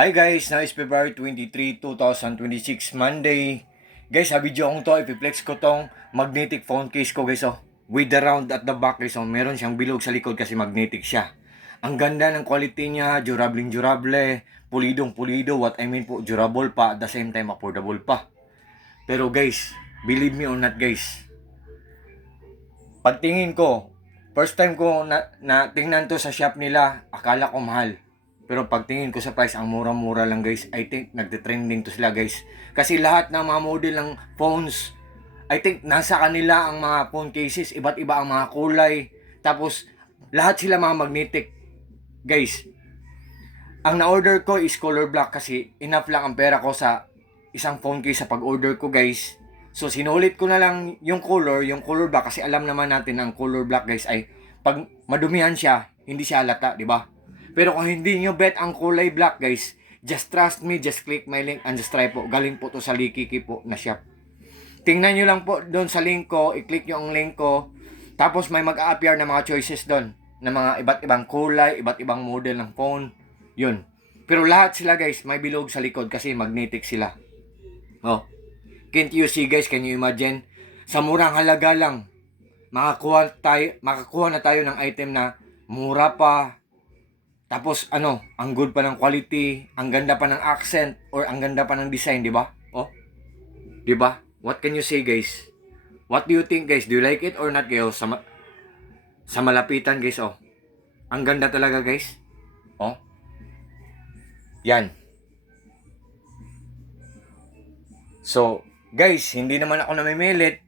Hi guys, now is February 23, 2026, Monday. Guys, sa video kong to, ipiplex ko tong magnetic phone case ko guys, oh. With the round at the back guys, oh. Meron siyang bilog sa likod kasi magnetic siya. Ang ganda ng quality niya, durable, pulidong-pulido, what I mean po, durable pa, at the same time affordable pa. Pero guys, believe me or not guys, pagtingin ko, first time ko na tingnan to sa shop nila, akala ko mahal. Pero pagtingin ko sa price, ang mura-mura lang guys. I think nagte-trending to sila guys. Kasi lahat ng mga model ng phones, I think nasa kanila ang mga phone cases. Iba't iba ang mga kulay. Tapos, lahat sila mga magnetic. Guys, ang na-order ko is color black kasi enough lang ang pera ko sa isang phone case sa pag-order ko guys. So, sinulit ko na lang yung color black kasi alam naman natin ang color black guys ay pag madumihan siya, hindi siya halata, di ba? Pero kung hindi nyo bet ang kulay black guys, just trust me, just click my link and just try po. Galing po to sa Likiki po na shop. Tingnan nyo lang po doon sa link ko, i-click nyo ang link ko. Tapos may mag-a-appear na mga choices doon. Na mga iba't ibang kulay, iba't ibang model ng phone. Yun. Pero lahat sila guys, may bilog sa likod kasi magnetic sila. Oh. Can't you see guys, can you imagine? Sa murang halaga lang, makakuha na tayo ng item na mura pa. Tapos ang good pa ng quality, ang ganda pa ng accent or ang ganda pa ng design, di ba? Oh. Di ba? What can you say, guys? What do you think, guys? Do you like it or not, guys? Sa malapitan, guys, oh. Ang ganda talaga, guys. Oh. Yan. So, guys, hindi naman ako namimilit.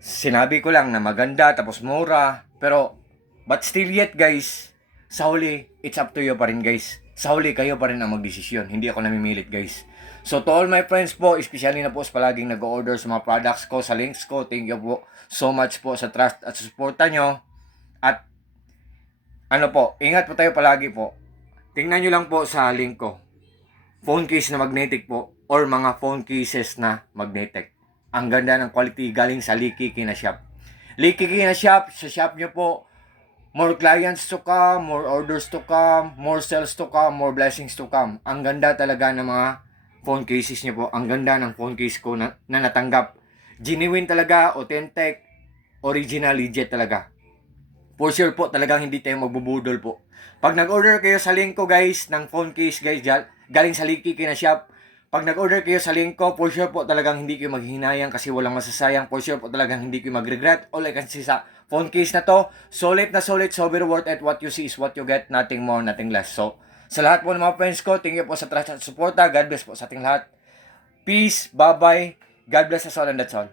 Sinabi ko lang na maganda tapos mura, pero but still yet, guys, sa huli, it's up to you pa rin guys. Sa huli, kayo pa rin ang magdesisyon. Hindi ako namimilit guys. So to all my friends po, especially na po sa palaging nag-order sa mga products ko, sa links ko, thank you po so much po sa trust at suporta nyo. At ingat po tayo palagi po. Tingnan nyo lang po sa link ko. Phone case na magnetic po or mga phone cases na magnetic. Ang ganda ng quality galing sa Likiki na shop. Likiki na shop, sa shop nyo po, more clients to come, more orders to come, more sales to come, more blessings to come. Ang ganda talaga ng mga phone cases niyo po. Ang ganda ng phone case ko na natanggap. Genuine talaga, authentic, original, legit talaga. For sure po, talagang hindi tayo magbubudol po. Pag nag-order kayo sa link ko guys, ng phone case guys, galing sa Likiki na shop, pag nag-order kayo sa link ko, for sure po talagang hindi kayo maghihinayang kasi walang masasayang. For sure po talagang hindi kayo mag-regret. All I can say sa phone case na to, solid na solid, sober worth it. What you see is what you get, nothing more, nothing less. So, sa lahat po ng mga friends ko, thank you po sa trust at support. God bless po sa ating lahat. Peace, bye-bye. God bless us all and that's all.